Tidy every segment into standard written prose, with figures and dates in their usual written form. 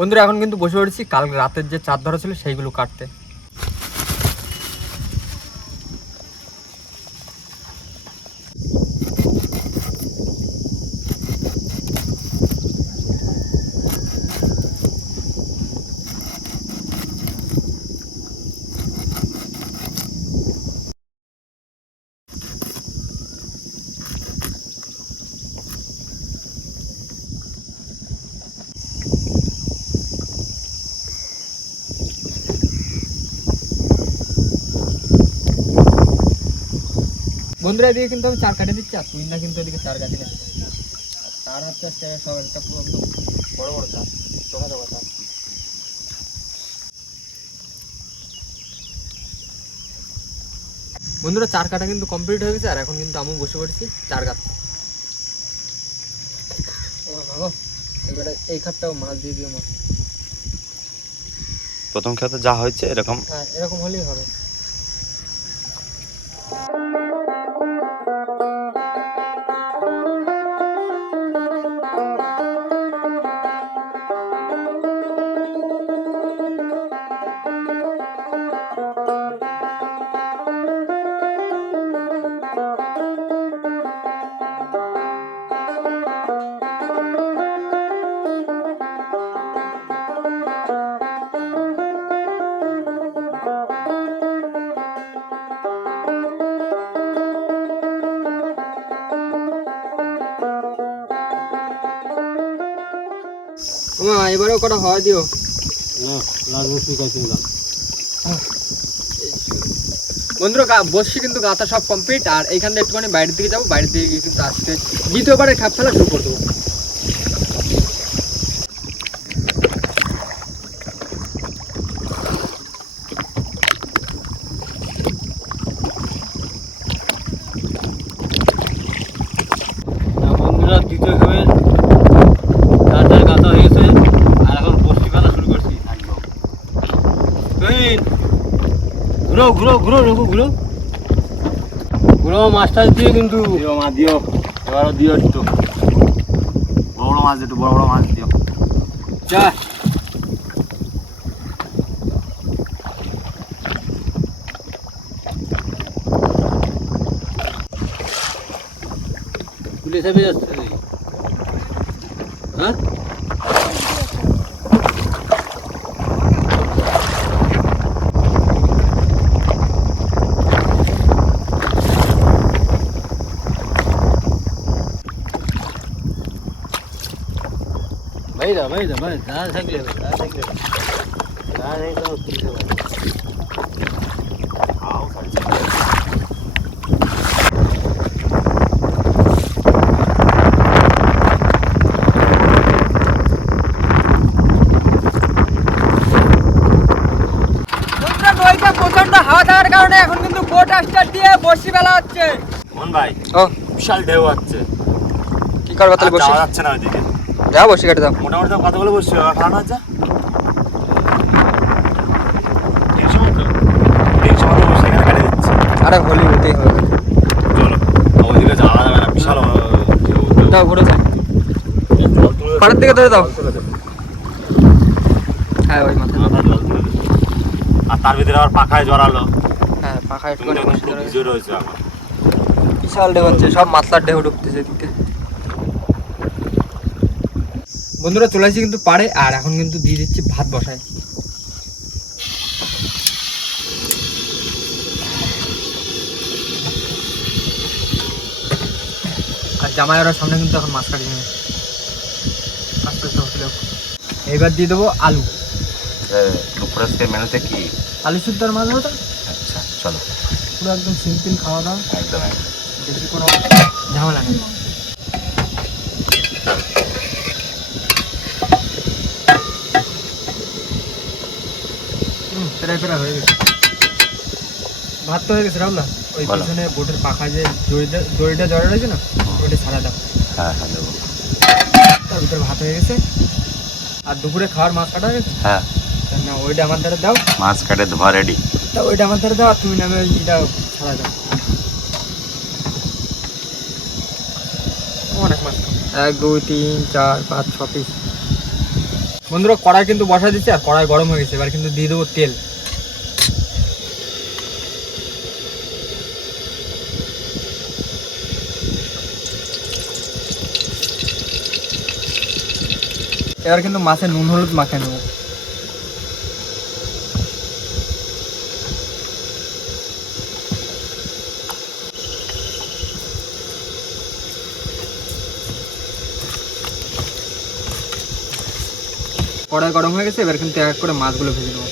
বন্ধুরা এখন কিন্তু বসে পড়েছি কাল রাতের যে চার ধরা ছিল সেইগুলো কাটতে। বন্ধুরা এদিকে কিন্তু আমি চার কাটে দিচ্ছি আর তুই না কিন্তু এদিকে চার কাটে দিচ্ছি। তার হাতে সব একটা পুরো একদম বড় বড় চার চোখা চোখা চার। বন্ধুরা চার কাটা কিন্তু কমপ্লিট হয়ে গেছে আর এখন কিন্তু আমি বসে পড়েছি চার কাটতে। এবারে এই খাটটাও মাছ দিয়ে দিও মাছ। প্রথম খেতে যা হয়েছে এরকম, হ্যাঁ এরকম হলেই হবে। এবারেও কটা হয় দিও। বন্ধুরা বসছি কিন্তু গাঁথা সব কমপ্লিট আর এইখান থেকে একটুখানি বাইরের দিকে যাবো, বাইরের দিকে গিয়ে কিন্তু আসতে দ্বিতীয়বারে খাপ ফেলা শুরু করে দেবো। বন্ধুরা দ্বিতীয় খাবে চার কাঁচা হয়ে গেছে আর এখন বসি ফেলা শুরু করছি। ঘুরো ঘুরো ঘুরো রঘু ঘুরো ঘুরো, মাছটা দিয়ে কিন্তু দিও মা দিও, এবারও দিও একটু বড় বড় মাছ, একটু বড় বড় মাছ দিও। চা পুলিশ যাচ্ছে হ্যাঁ ভাই দা দাদা থাকলে নদীতে প্রচন্ড হাওয়া থাকার কারণে এখন কিন্তু বোট স্টার্ট দিয়ে বসি ফেলা হচ্ছে। মন ভাই ও বিশাল ঢেউ আছে, কি করবা তাহলে? বসি যাওয়া যাচ্ছে না ওইদিকে। যাও বসি কেটে দাও। মোটামুটি তো কতগুলো বসছি খাওয়ানো হচ্ছে 300 মতো বসে এখানে কেটে দিচ্ছে। আরে হোলি হতেই হবে। চলো ওইদিকে যাওয়া যাবে না, বিশাল দাও ঘুরে যাও, পাড়ের দিকে ধরে দাও। হ্যাঁ ওই মাথা। আর তার ভিতরে আবার পাখায় জড়ালো। হ্যাঁ পাখায় তুমি একটুখানি দেখুন বসে ভিজে রয়েছে এখন। বিশাল ঢেউ হচ্ছে, সব মাতলার ঢেউ ঢুকতেছে এদিকে। বন্ধুরা চলে আসছি কিন্তু পাড়ে আর এখন কিন্তু দিয়ে দিচ্ছি ভাত বসায়। আর জামাই ওরা সামনে কিন্তু এখন মাছ কাটি নেবে, আস্তে আস্তে হচ্ছিল। এইবার দিয়ে দেবো আলু। দুপুরে আজকে মেনুতে কি? আলু শুদ্ধ আর মাছ ভাজা। আচ্ছা চলো, পুরো একদম সিম্পল খাওয়া দাওয়া, একদম বেশি কোনো ঝামেলা নেই। প্রায় হয়ে গেছে, ভাত তো হয়ে গেছে। রামলা ওই পিছনে বোটের পাখায় যে দড়িটা জড়া রয়েছে না, ওইটা ছাড়া দাও। হ্যাঁ হ্যাঁ দেবো। তার ভিতরে ভাত হয়ে গেছে আর দুপুরে খাওয়ার মাছ কাটা হয়ে গেছে হ্যাঁ না, ওইটা আমার ধারে দাও। মাছ কাটে ধোয়া রেডি। তা ওইটা আমার ধারে দাও আর তুমি নামে এটা ছাড়া দাও। অনেক মাছ, 1 2 3 4 5 6 পিস। বন্ধুরা কড়াই কিন্তু বসা দিচ্ছে আর কড়াই গরম হয়ে গেছে, এবার কিন্তু দিয়ে দেবো তেল। এবার কিন্তু মাছে নুন হলুদ মাখিয়ে নেবো। কড়াই গরম হয়ে গেছে, এবার কিন্তু এক এক করে মাছগুলো ভেজে নেবো।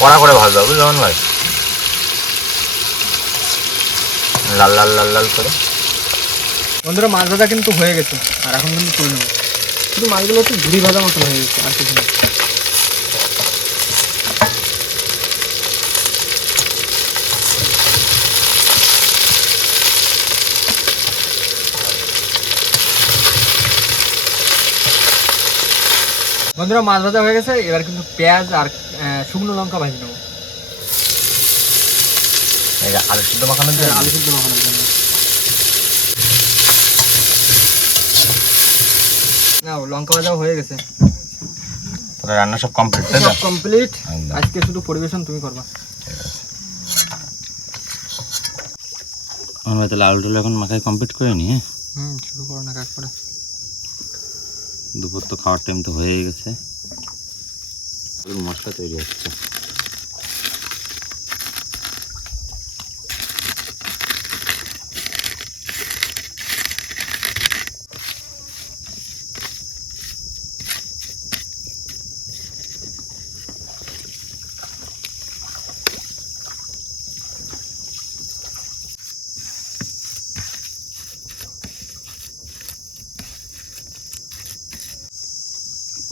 কড়া করে ভাজতে হবে যেমন ভাই, লাল লাল লাল লাল করে। বন্ধুরা মাছ ভাজা কিন্তু হয়ে গেছে, আর এখন কিন্তু তুলে নেবো। শুধু মাছগুলো একটু ঝুড়ি ভাজা মতো হয়ে গেছে, আর কিছু না। বন্ধুরা মাছ ভাজা হয়ে গেছে, এবার কিন্তু পেঁয়াজ আর শুকনো লঙ্কা ভাজি নেবো। আলু সিদ্ধ মাখানোর জন্য, আলু সিদ্ধ মাখানোর জন্য। না লঙ্কা ভাজাও হয়ে গেছে, তাহলে রান্না সব কমপ্লিট, তাই না? সব কমপ্লিট। একদম। আজকে শুধু পরিবেশন তুমি করবা। আমরা তাহলে আলু টালু এখন মাখাই কমপ্লিট করে নি। হ্যাঁ, শুরু করো না কাজ করে। দুপুর তো খাওয়ার টাইম তো হয়ে গেছে, মশলা তৈরি হচ্ছে।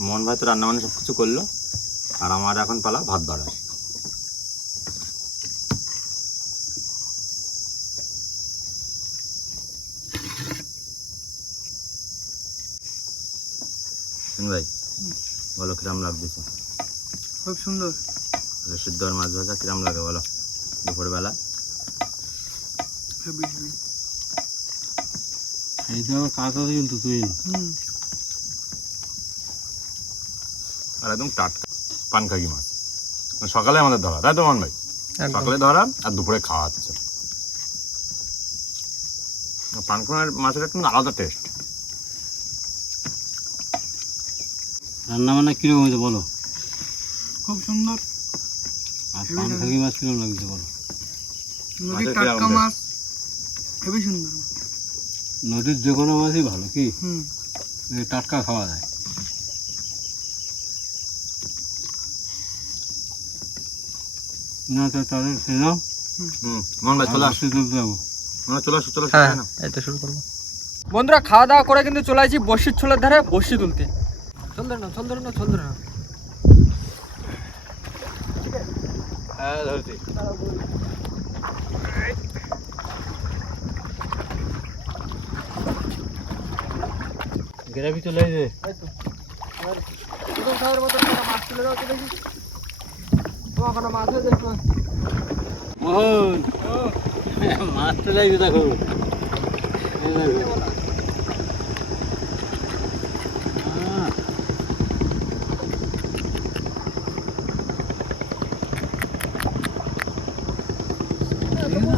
মোহন ভাই তো রান্না বান্না সব কিছু করলো, আর আমার এখন পালা ভাত বাড়ার। ভাই বলো কিরাম লাগতেছে? খুব সুন্দর। আলু সিদ্ধ আর মাছ ভাজা কিরাম লাগে বলো দুপুরবেলা? এই তো আমার কাজ আছে কিন্তু তুই। আর একদম টাটকা পানকাকি মাছ, সকালে আমাদের ধরা, তাই তো মোহন ভাই? সকালে ধরা আর দুপুরে খাওয়া হচ্ছে। পানকাকি মাছের একটা আলাদা টেস্ট। রান্না বান্না কিরকম হয়েছে বলো? খুব সুন্দর। আর পানকাকি মাছ কিরকম লাগছে বলো? নদীর টাটকা মাছ, খুবই সুন্দর। নদীর যে কোনো মাছই ভালো, কি টাটকা খাওয়া যায়। না তো তাহলে নাও। মোহন ভাই চলে আসো, তুলতে যাবো। চলে আসো, চলে আসো। এই তো শুরু করবো। বন্ধুরা খাওয়া দাওয়া করে কিন্তু চলে আসি বর্ষির ছোলার ধারে বর্ষি তুলতে। চল ধরে না, চল ধরে না, চল ধরে না। হ্যাঁ ধরছি। গ্রাভি চলে আসবে। মাছ তুলে দাও তো দেখি। তোমার কোনো মাছ হয়ে দেখো। মোহন মাছ চলে আসবে, দেখো।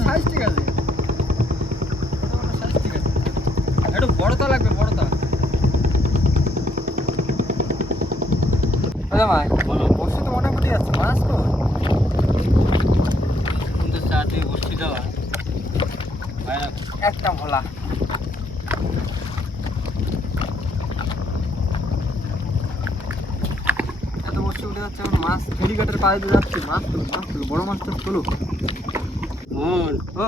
সাইজ ঠিক আছে, সাইজ ঠিক আছে। একটু বড়তা লাগবে, বড়তা। আচ্ছা ভাই বলো। বর্ষি তো মোটামুটি আছে, মাছ তো কিন্তু চারদিকে বসছি দেওয়া একটা ভোলা। এত বর্ষি উঠে যাচ্ছে, এখন মাছ ফেরিঘাটের পাড়ে দিয়ে যাচ্ছে। মাছ তুলো, মাছ তুলো, বড় মাছটা তুলো। মোহন ও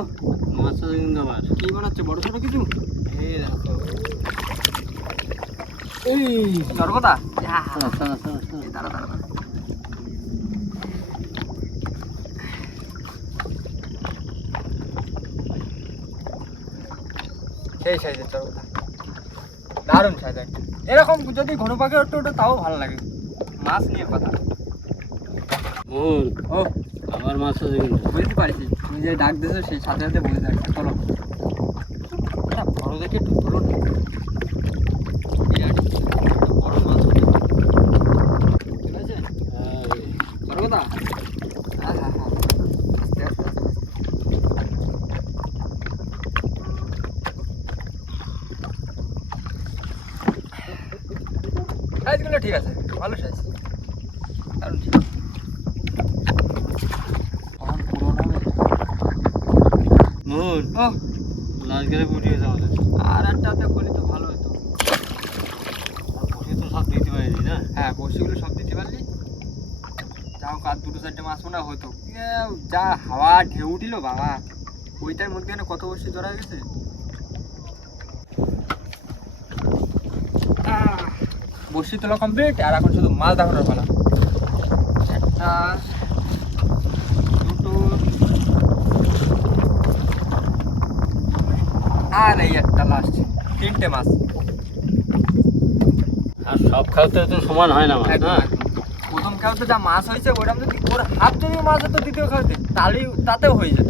মাছটা কিন্তু আবার কি বানাচ্ছে, বড় ছোট কিছু? এই দেখো। এই চরকতা। সারা সারা সারা দাঁড়া দাঁড়া দাঁড়া। সেই সাইজের চরকতা, দারুণ সাইজ একটা। এরকম যদি ঘন পাখি ওঠে ওঠে তাও ভালো লাগে। মাছ নিয়ে কথা মোহন, ও আবার মাছ আছে কিন্তু। বুঝতে পারছি তুমি যে ডাক দিয়েছো সেই সাথে সাথে বুঝতে পারছি। চলো একটা বড় দেখে একটু ধরুন, বিরাট একটা বড় মাছ উঠে। ঠিক আছে চরকতা, হ্যাঁ হ্যাঁ হ্যাঁ, আস্তে আস্তে আস্তে। সাইজগুলো ঠিক আছে, ভালো সাইজ, দারুণ ঠিক। মোহন, ও লাশ গেলে পুটিয়েছে আমাদের। আর একটাতে করলে তো ভালো হতো। পুটিয়ে তো সব দিতে পারিনি না। হ্যাঁ বসিগুলো সব দিতে পারলি, যাও কাজ দুটো চারটে মাছ মনে হতো। যা হাওয়া ঢেউ উঠিল বাবা, ওইটার মধ্যে কত বসে জড়া গেছে। বসি তোলা কমপ্লিট, আর এখন শুধু মাছ দেখানোর পালা। একটা, দুটো, আর এই একটা লাস্ট, তিনটে মাছ। আর সব খাওয়াতে তো সমান হয় না মাছ, একদম না? একদম। প্রথম খাওয়াতে যা মাছ হয়েছে ওরকম যদি ওর হাত যদি মাছ হতো দ্বিতীয় খাওয়াতে তাহলেই তাতেও হয়ে যেত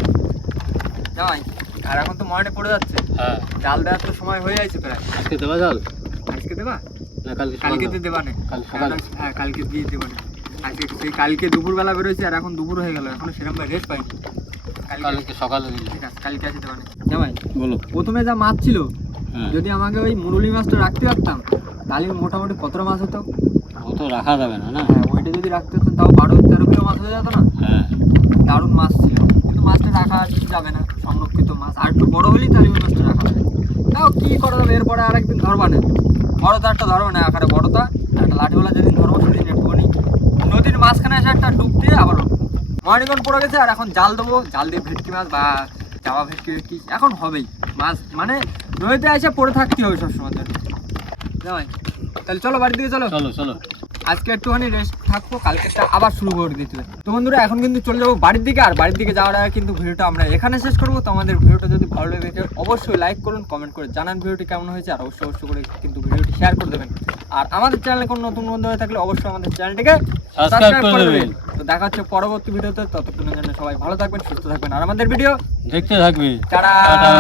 জামাই। আর এখন তো ময়নে পড়ে যাচ্ছে, হ্যাঁ। জাল দেওয়ার তো সময় হয়ে যাচ্ছে প্রায়। আজকে দেওয়া জল আজকে দেবা, না কালকে? কালকে দিয়ে দেবা না, কাল সকালে। হ্যাঁ কালকে দিয়ে দেবা না। আজকে সেই কালকে দুপুরবেলা বেরোয়েছে, আর এখন দুপুর হয়ে গেল, এখনো সেরকম রেস্ট পাইনি। কালকে সকালে দিলে। ঠিক আছে, কালকে আসে দেবা না জামাই। বলো। প্রথমে যা মাছ ছিল, হ্যাঁ। যদি আমাকে ওই মুরুলি মাছটা রাখতে পারতাম তাহলে মোটামুটি কতটা মাছ হতো। ও তো রাখা যাবে না, না? হ্যাঁ ওইটা যদি রাখতে হতো তাও 12-13 কিলো মাছ হয়ে যেত না। হ্যাঁ। দারুণ মাছ ছিল, কিন্তু মাছটা রাখা যাবে না, সংরক্ষিত মাছ। আর একটু বড় হলেই তাহলে ওই মাছটা রাখা যাবে। তাও কি করা যাবে, এরপরে আরেকদিন ধরবা না, বড়টা একটা ধরবো না আকারে, বড়টা একটা লাঠিওয়ালা যেদিন ধরবো সেদিন একটুখানি নদীর মাঝখানে এসে একটা ডুব দিয়ে আবার উঠবো। মহানিগন পড়ে গেছে, আর এখন জাল দেবো, জাল দিয়ে ভেটকি মাছ বা জাবা ভেটকি ভেটকি এখন হবেই মাছ, মানে নদীতে এসে পড়ে থাকতে হবে সবসময় ধরে জামাই। তাহলে চলো বাড়ির দিকে চলো, চলো চলো। আজকে একটুখানি রেস্ট থাকবো, কালকেটা আবার শুরু করে দিতে হবে। তো বন্ধুরা এখন কিন্তু চলে যাবো বাড়ির দিকে, আর বাড়ির দিকে যাওয়ার আগে কিন্তু ভিডিওটা আমরা এখানে শেষ করবো। তো আমাদের ভিডিওটা যদি ভালো লেগে থাকে অবশ্যই লাইক করুন, কমেন্ট করে জানান ভিডিওটি কেমন হয়েছে, আর অবশ্যই করে কিন্তু ভিডিওটি শেয়ার করে দেবেন। আর আমাদের চ্যানেলে কোনো নতুন বন্ধু হয়ে থাকলে অবশ্যই আমাদের চ্যানেলটিকে সাবস্ক্রাইব করে দেবেন। তো দেখা হচ্ছে পরবর্তী ভিডিওতে, ততক্ষণের জন্য সবাই ভালো থাকবেন, সুস্থ থাকবেন, আর আমাদের ভিডিও দেখতে থাকবে। টাটা। টাটা।